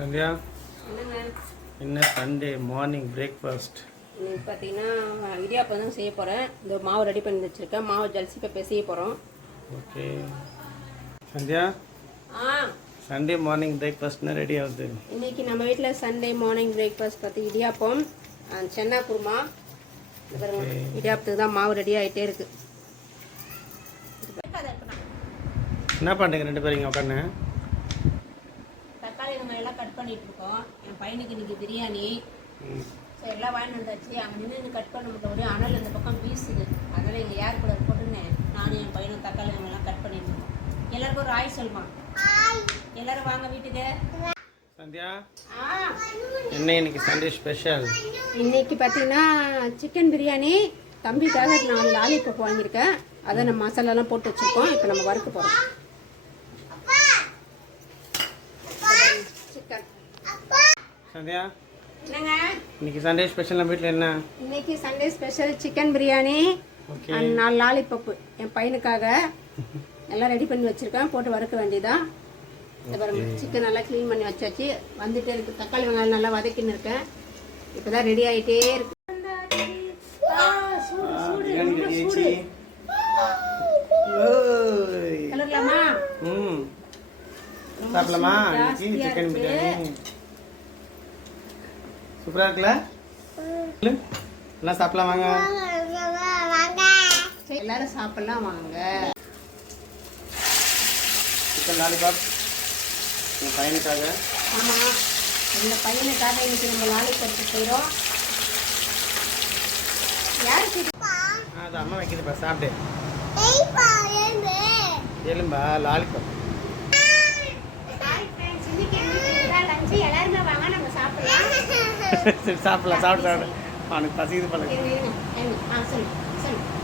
சந்தியா, என்னங்க என்ன Sunday morning breakfast? இன்னைக்கு பார்த்தீங்கன்னா இடியாப்பம் தான் செய்ய போகிறேன். இந்த மாவு ரெடி பண்ணி வச்சுருக்கேன். மாவு ஜல்சி இப்போ செய்ய போகிறோம். ஓகே சந்தியா, சண்டே மார்னிங் பிரேக்ஃபாஸ்ட்னா ரெடி ஆகுது. இன்னைக்கு நம்ம வீட்டில் சண்டே மார்னிங் பிரேக்ஃபாஸ்ட் பார்த்து இடியாப்பம், சென்னா குருமா. இடியாப்பத்துக்கு தான் மாவு ரெடி ஆகிட்டே இருக்கு. என்ன பண்ணுறீங்க ரெண்டு பேரும் இங்கே உட்காந்து? தக்காளி நம்ம எல்லாம் கட் பண்ணிட்டு இருக்கோம். என் பையனுக்கு இன்னைக்கு பிரியாணி சரி எல்லாம் வாங்கி வந்தாச்சு. அங்கே நின்று கட் பண்ண முடியும், அனல் இந்த பக்கம் வீசுது. அதனால இங்கே யார் கூட போட்டுன்னு நானும் என் பையனும் தக்காளி நம்ம எல்லாம் கட் பண்ணிட்டு இருக்கோம். எல்லாருக்கும் ஒரு ஆய் சொல்லுமா. எல்லாரும் வாங்க வீட்டுக்கு. சந்தியா, என்ன இன்னைக்கு சண்டே ஸ்பெஷல்? இன்னைக்கு பார்த்தீங்கன்னா சிக்கன் பிரியாணி. தம்பிக்காக 4 லாலிபப் வாங்கியிருக்கேன். அதை நம்ம மசாலாலாம் போட்டு வச்சுருக்கோம். இப்போ நம்ம வறுக்க போகிறோம் சிக்கன். சந்தியா, என்னங்க இன்னைக்கு சண்டே ஸ்பெஷல் நம்ம வீட்டில் என்ன? இன்னைக்கு Sunday special chicken biryani, 4 lollipop என் பையனுக்காக. எல்லாம் ரெடி பண்ணி வச்சுருக்கேன். போட்டு வறுக்க வேண்டியதான். இந்த பாருங்க, சிக்கன் நல்லா க்ளீன் பண்ணி வச்சாச்சு. வந்துட்டே இருக்கு. தக்காளி வெங்காயம் நல்லா வதக்கின்னு இருக்கேன். இப்போதான் ரெடி ஆகிட்டே இருக்கு. கலர்லாமா? சாப்பிடலாமா? இன்னைக்கு சிக்கன் பிரியாணி சூப்பராக இருக்குல்ல? எல்லாம் சாப்பிடலாம் வாங்க. எல்லாரும் சாப்பிடலாம் வாங்க. சிக்கன் லாலிபாப் என் பையனுக்காக. ஆமாம், இந்த பையனுக்காக இன்னைக்கு நம்ம லாலிபப் செய்கிறோம். யாருக்கு? அது அம்மா வைக்கிதுப்பா, சாப்பிடு. எலும்பா லாலிபாப். எல்லாருமே வாங்க, நம்ம சாப்பிடலாம். சரி சாப்பிடலாம். சாப்பிட்டு அவனுக்கு பசிக்குது பழகு. சொல்லு சொல்லு